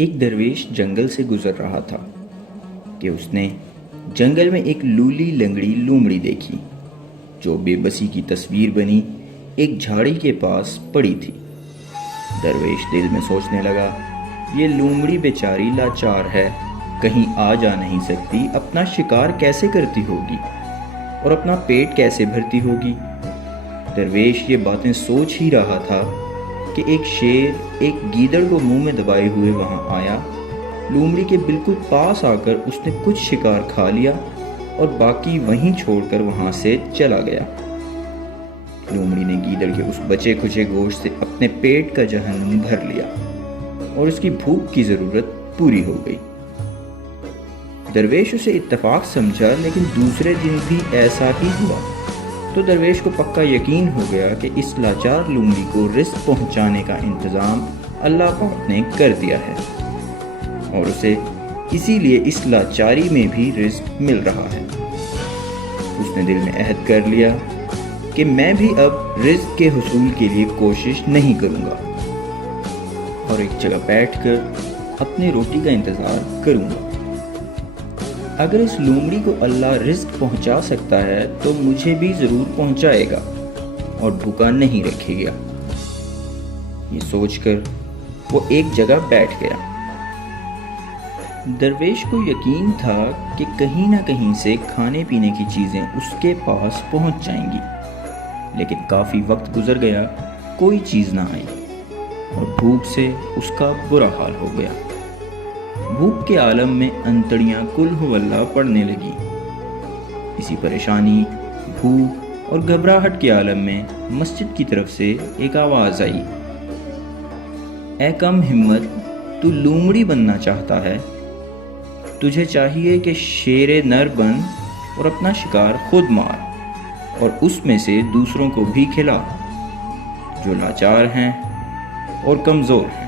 ایک درویش جنگل سے گزر رہا تھا کہ اس نے جنگل میں ایک لولی لنگڑی لومڑی دیکھی جو بے بسی کی تصویر بنی ایک جھاڑی کے پاس پڑی تھی۔ درویش دل میں سوچنے لگا، یہ لومڑی بیچاری لاچار ہے، کہیں آ جا نہیں سکتی، اپنا شکار کیسے کرتی ہوگی اور اپنا پیٹ کیسے بھرتی ہوگی۔ درویش یہ باتیں سوچ ہی رہا تھا کہ ایک شیر ایک گیدڑ کو منہ میں دبائے ہوئے وہاں آیا، لومڑی کے بالکل پاس آ کر اس نے کچھ شکار کھا لیا اور باقی وہیں چھوڑ کر وہاں سے چلا گیا۔ لومڑی نے گیدڑ کے اس بچے کھچے گوشت سے اپنے پیٹ کا جہنم بھر لیا اور اس کی بھوک کی ضرورت پوری ہو گئی۔ درویش اسے اتفاق سمجھا، لیکن دوسرے دن بھی ایسا ہی ہوا تو درویش کو پکا یقین ہو گیا کہ اس لاچار لومڑی کو رزق پہنچانے کا انتظام اللہ پاک نے کر دیا ہے اور اسے اسی لیے اس لاچاری میں بھی رزق مل رہا ہے۔ اس نے دل میں عہد کر لیا کہ میں بھی اب رزق کے حصول کے لیے کوشش نہیں کروں گا اور ایک جگہ بیٹھ کر اپنی روٹی کا انتظار کروں گا۔ اگر اس لومڑی کو اللہ رزق پہنچا سکتا ہے تو مجھے بھی ضرور پہنچائے گا اور بھوکا نہیں رکھے گا۔ یہ سوچ کر وہ ایک جگہ بیٹھ گیا۔ درویش کو یقین تھا کہ کہیں نہ کہیں سے کھانے پینے کی چیزیں اس کے پاس پہنچ جائیں گی، لیکن کافی وقت گزر گیا، کوئی چیز نہ آئی اور بھوک سے اس کا برا حال ہو گیا۔ بھوک کے عالم میں انتڑیاں قل ہو اللہ پڑھنے لگی۔ اسی پریشانی، بھوک اور گھبراہٹ کے عالم میں مسجد کی طرف سے ایک آواز آئی، اے کم ہمت، تو لومڑی بننا چاہتا ہے؟ تجھے چاہیے کہ شیر نر بن اور اپنا شکار خود مار اور اس میں سے دوسروں کو بھی کھلا جو لاچار ہیں اور کمزور ہیں۔